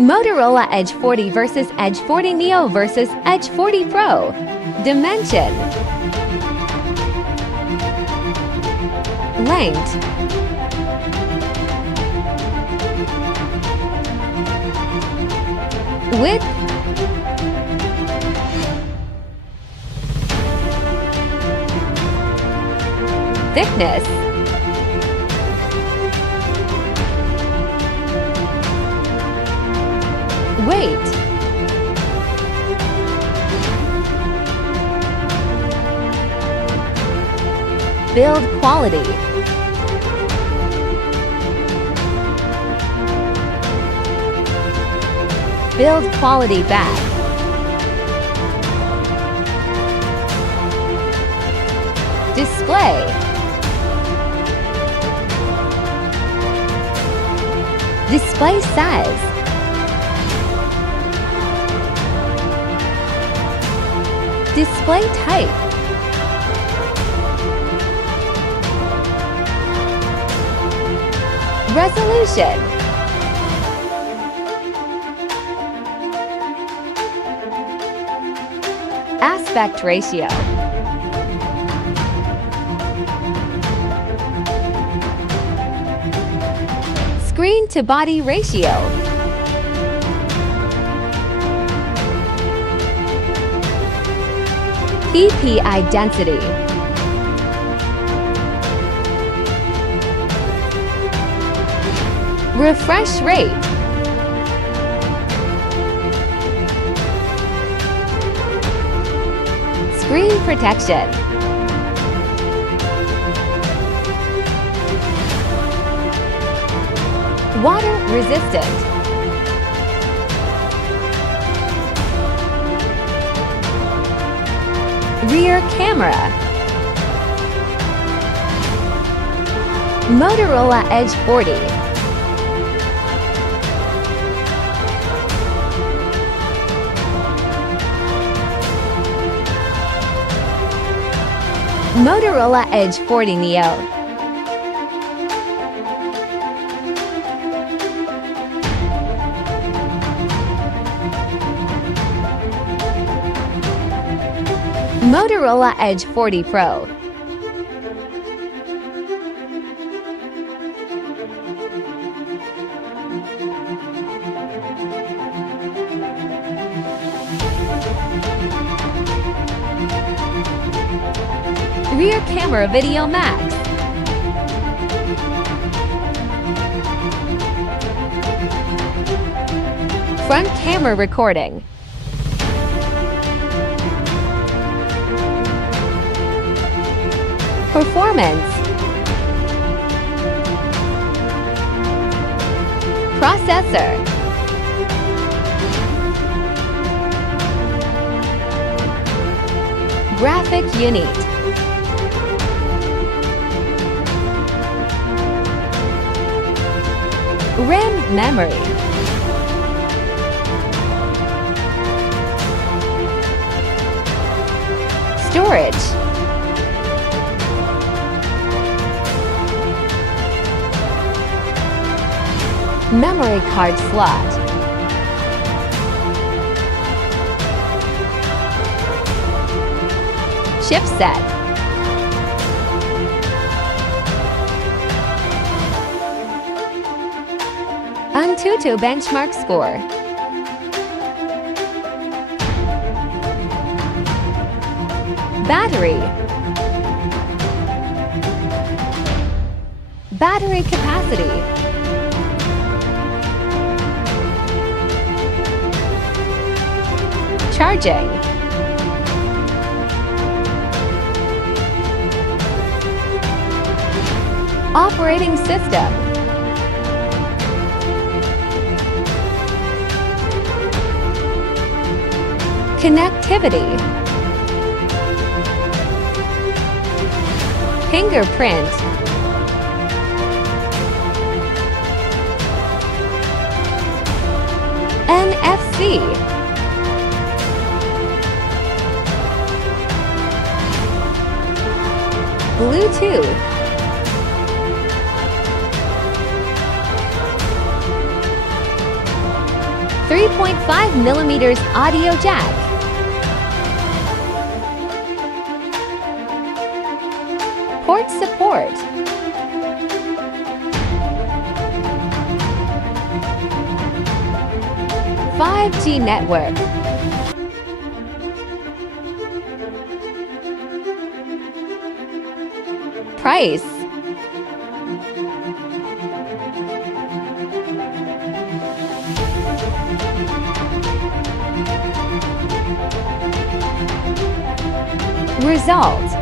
Motorola Edge 40 versus Edge 40 Neo versus Edge 40 Pro. Dimension. Length. Width. Thickness. Weight. Build quality. Build quality bag. Display. Display size. Display type. Resolution. Aspect ratio. Screen to body ratio. PPI density. Refresh rate. Screen protection. Water resistant. Rear camera. Motorola Edge 40. Motorola Edge 40 Neo. Motorola Edge 40 Pro. Rear camera video max. Front camera recording. Performance. Processor. Graphic unit. RAM memory. Storage. Memory card slot. Chipset. Antutu benchmark score. Battery. Battery capacity. Charging. Operating system. Connectivity. Fingerprint. NFC. Bluetooth. 3.5 millimeters audio jack, port support, 5G network, price, result.